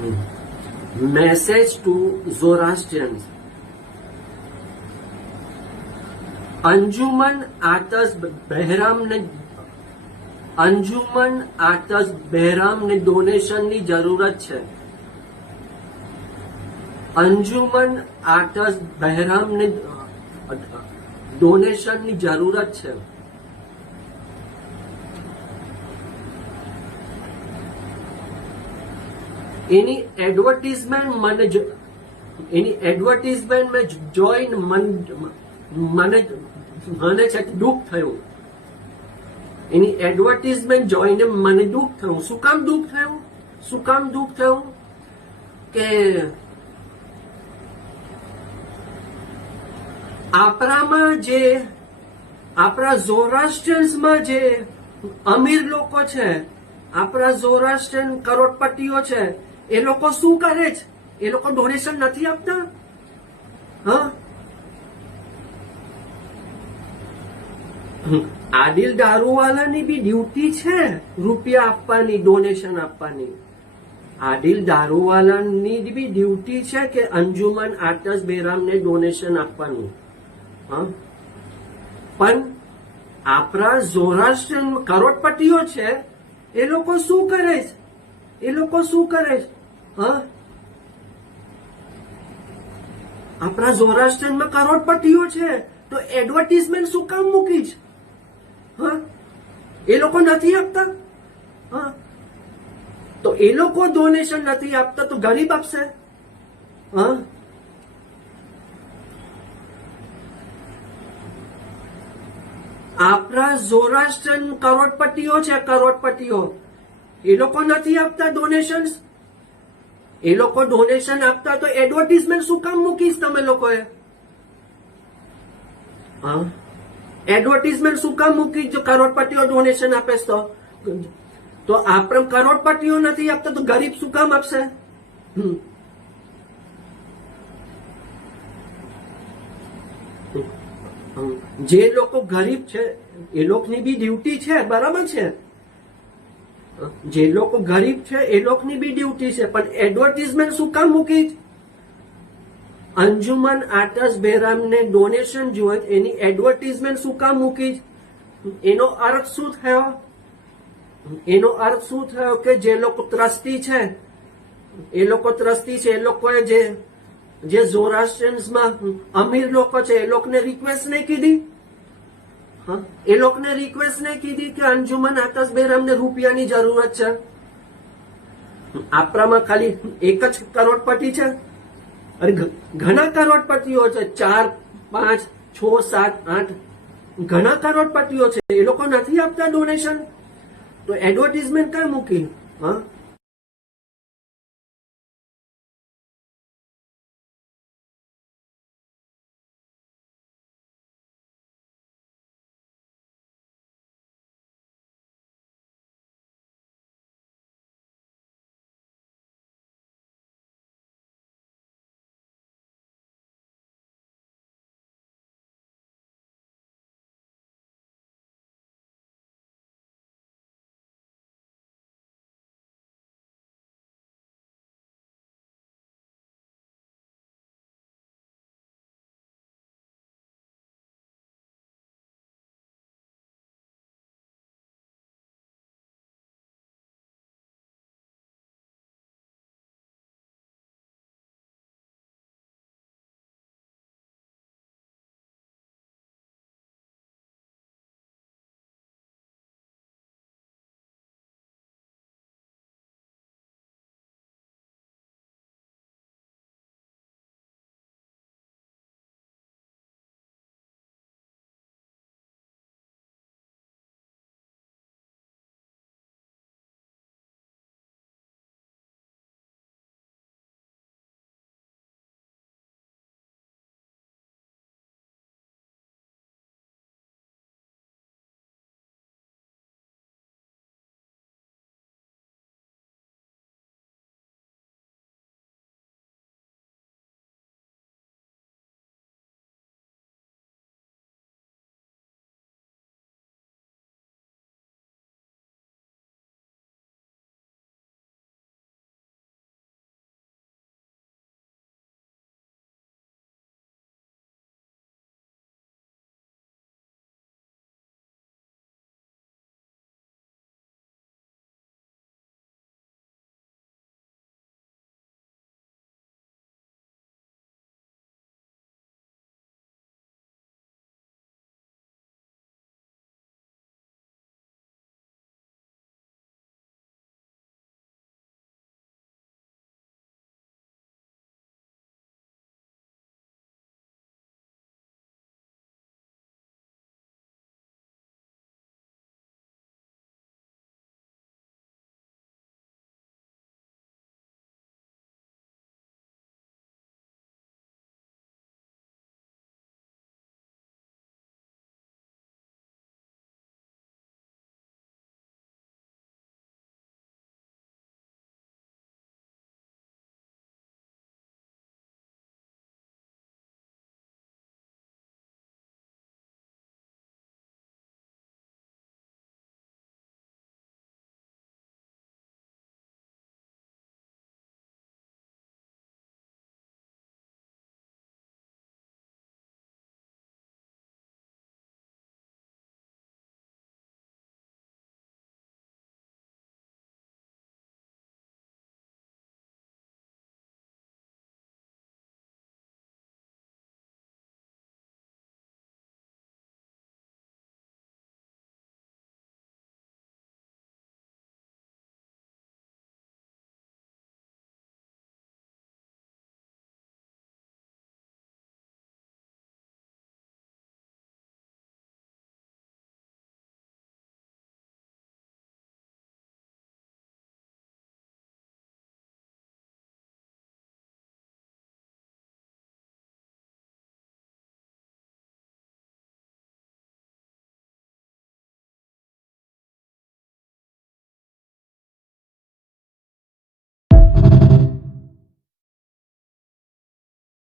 Message to Zoroastrians. Anjuman આતશ બહેરામને ડોનેશનની જરૂરત છે. અંજુમન આતશ બહેરામને ડોનેશનની જરૂરત છે. એની એડવર્ટીઝમેન્ટ મેં જોઈને મને છે દુઃખ થયું. એની એડવર્ટીઝમેન્ટ જોઈને મને દુઃખ થયું. શું કામ દુઃખ થયું? કે આપણા ઝોરાસ્ટ્રિયન્સમાં જે અમીર લોકો છે, આપણા ઝોરાસ્ટ્રિયન કરોડપતિઓ છે, એ લોકો શું કરે છે? એ લોકો ડોનેશન નથી આપતા. હા, આદિલ દારૂવાલાની બી ડ્યુટી છે રૂપિયા આપવાની, ડોનેશન આપવાની. આદિલ દારૂવાલાની બી ડ્યુટી છે કે અંજુમન આતશ બહેરામને ડોનેશન આપવાનું. હા, પણ આપણા ઝોરાસ્ટ્રિયન કરોડપતિઓ છે, એ લોકો શું કરે છે? હા, આપણા ઝોરાસ્ટ્રિયનમાં કરોડપતિઓ છે તો એડવર્ટીઝમેન્ટ શું કામ મૂકી છે? હા, એ લોકો નથી આપતા. હા, તો એ લોકો ડોનેશન નથી આપતા તો ગરીબ આપશે. હા, આપણા ઝોરાસ્ટ્રિયન કરોડપતિઓ એ લોકો નથી આપતા ડોનેશન. એ લોકો ડોનેશન આપતા તો એડવર્ટીઝમેન્ટ શું કામ મૂકીશ તમે લોકોએ? હા, એડવર્ટીઝમેન્ટ શું કામ મૂકી? જો કરોડપતિઓ ડોનેશન આપે તો આપણે કરોડપતિઓ નથી આપતા તો ગરીબ શું કામ આપશે? જે લોકો ગરીબ છે એ લોકોની બી ડ્યુટી છે, બરાબર છે. જે લોકો ગરીબ છે એ લોકોની બી ડ્યુટી છે, પણ એડવર્ટીઝમેન્ટ શું કામ મૂકી? અંજુમન આતશ બહેરામને ડોનેશન જોઈએ, એની એડવર્ટીઝમેન્ટ શું કામ મૂકી? એનો અર્થ શું થયો? કે જે લોકો ટ્રસ્ટી છે એ લોકોએ જે ઝોરાસ્ટ્રિયન્સમાં અમીર લોકો છે એ લોકોને રિક્વેસ્ટ નહીં કીધી. હા, એ લોકોને રિક્વેસ્ટ નહીં કીધી કે અંજુમન આતશ બહેરામને રૂપિયાની જરૂરત છે. આપણામાં ખાલી એક જ કરોડપતિ છે? અરે ઘણા કરોડપતિઓ છે, 4, 5, 6, 7, 8 ઘણા કરોડપતિઓ છે, એ લોકો નથી આપતા ડોનેશન તો એડવર્ટીઝમેન્ટ ક્યાં મૂકી? હા,